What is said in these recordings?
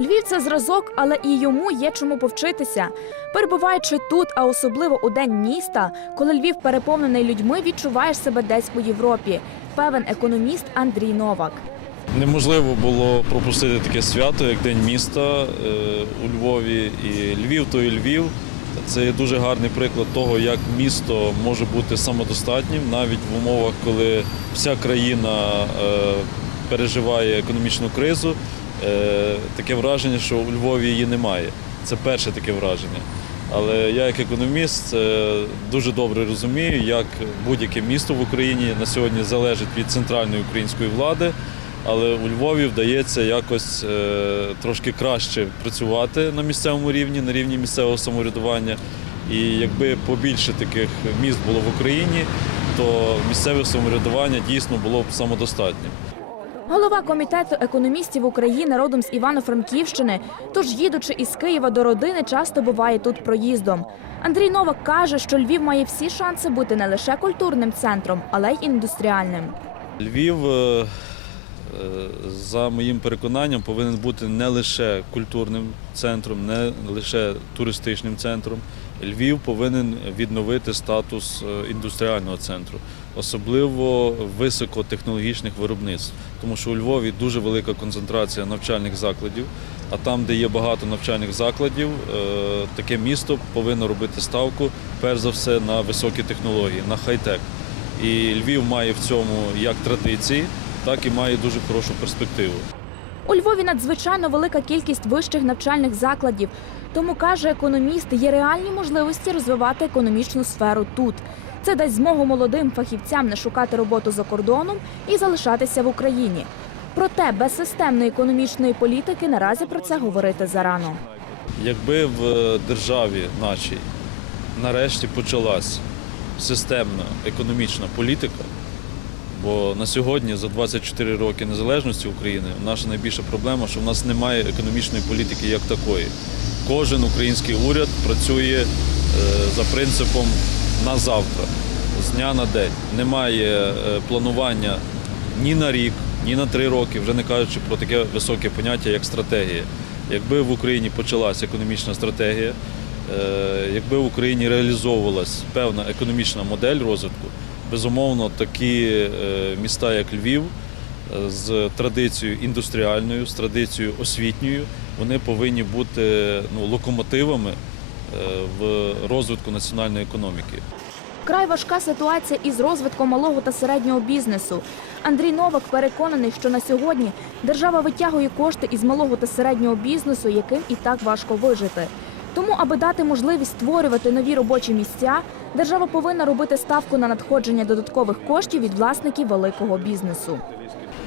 Львів це зразок, але і йому є чому повчитися. Перебуваючи тут, а особливо у день міста, коли Львів переповнений людьми, відчуваєш себе десь у Європі. Певен економіст Андрій Новак. Неможливо було пропустити таке свято, як День міста е, у Львові. І Львів то і Львів. Це дуже гарний приклад того, як місто може бути самодостатнім, навіть в умовах, коли вся країна е, переживає економічну кризу. Е, Таке враження, що у Львові її немає. Це перше таке враження. Але я як економіст е, дуже добре розумію, як будь-яке місто в Україні на сьогодні залежить від центральної української влади. Але у Львові вдається якось е, трошки краще працювати на місцевому рівні, на рівні місцевого самоврядування. І якби побільше таких міст було в Україні, то місцеве самоврядування дійсно було б самодостатнім. Голова комітету економістів України родом з Івано-Франківщини. Тож, їдучи із Києва до родини, часто буває тут проїздом. Андрій Новак каже, що Львів має всі шанси бути не лише культурним центром, але й індустріальним. Львів, е, за моїм переконанням, повинен бути не лише культурним центром, не лише туристичним центром. Львів повинен відновити статус е, індустріального центру, особливо високотехнологічних виробництв, тому що у Львові дуже велика концентрація навчальних закладів. А там, де є багато навчальних закладів, е, таке місто повинно робити ставку перш за все на високі технології, на хай-тек. І Львів має в цьому як традиції, так і має дуже хорошу перспективу. У Львові надзвичайно велика кількість вищих навчальних закладів. Тому каже економіст, є реальні можливості розвивати економічну сферу тут. Це дасть змогу молодим фахівцям не шукати роботу за кордоном і залишатися в Україні. Проте без системної економічної політики наразі про це говорити зарано. Якби в державі нашій нарешті почалась системна економічна політика, бо на сьогодні, за 24 роки незалежності України, наша найбільша проблема, що в нас немає економічної політики як такої. Кожен український уряд працює е, за принципом на завтра, з дня на день. Немає е, планування ні на рік, ні на три роки, вже не кажучи про таке високе поняття, як стратегія. Якби в Україні почалася економічна стратегія, е, якби в Україні реалізовувалась певна економічна модель розвитку, безумовно, такі е, міста, як Львів, е, з традицією індустріальною, з традицією освітньою, вони повинні бути ну, локомотивами е, в розвитку національної економіки. Вкрай важка ситуація із розвитком малого та середнього бізнесу. Андрій Новак переконаний, що на сьогодні держава витягує кошти із малого та середнього бізнесу, яким і так важко вижити. Тому, аби дати можливість створювати нові робочі місця, держава повинна робити ставку на надходження додаткових коштів від власників великого бізнесу.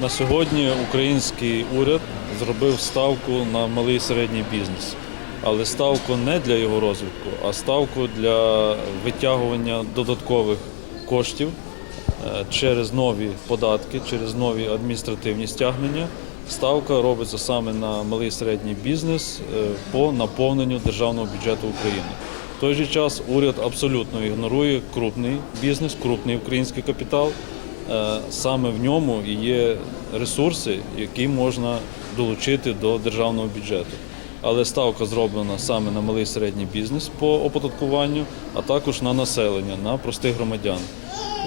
На сьогодні український уряд зробив ставку на малий і середній бізнес, але ставку не для його розвитку, а ставку для витягування додаткових коштів через нові податки, через нові адміністративні стягнення. Ставка робиться саме на малий і середній бізнес е, по наповненню державного бюджету України. В той же час уряд абсолютно ігнорує крупний бізнес, крупний український капітал. Е, Саме в ньому є ресурси, які можна долучити до державного бюджету. Але ставка зроблена саме на малий і середній бізнес по оподаткуванню, а також на населення, на простих громадян.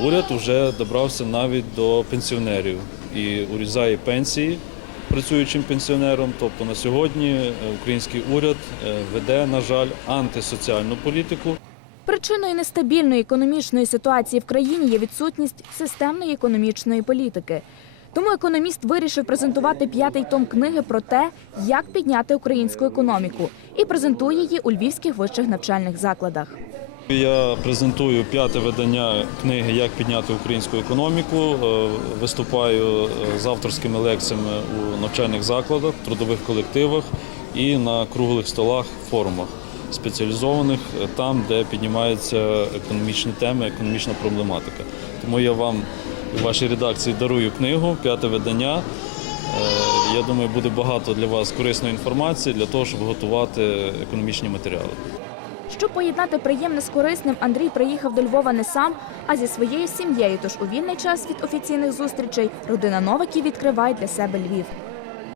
Уряд вже добрався навіть до пенсіонерів і урізає пенсії працюючим пенсіонерам. Тобто на сьогодні е, український уряд е, веде, на жаль, антисоціальну політику. Причиною нестабільної економічної ситуації в країні є відсутність системної економічної політики. Тому економіст вирішив презентувати п'ятий том книги про те, як підняти українську економіку, і презентує її у львівських вищих навчальних закладах. Я презентую п'яте видання книги Як підняти українську економіку. Е, Виступаю е, з авторськими лекціями у навчальних закладах, трудових колективах і на круглих столах, форумах спеціалізованих е, там, де піднімаються економічні теми, економічна проблематика. Тому я вам вашій редакції дарую книгу, п'яте видання. Е, Я думаю, буде багато для вас корисної інформації для того, щоб готувати економічні матеріали. Щоб поєднати приємне з корисним, Андрій приїхав до Львова не сам, а зі своєю сім'єю. Тож у вільний час від офіційних зустрічей родина Новиків відкриває для себе Львів.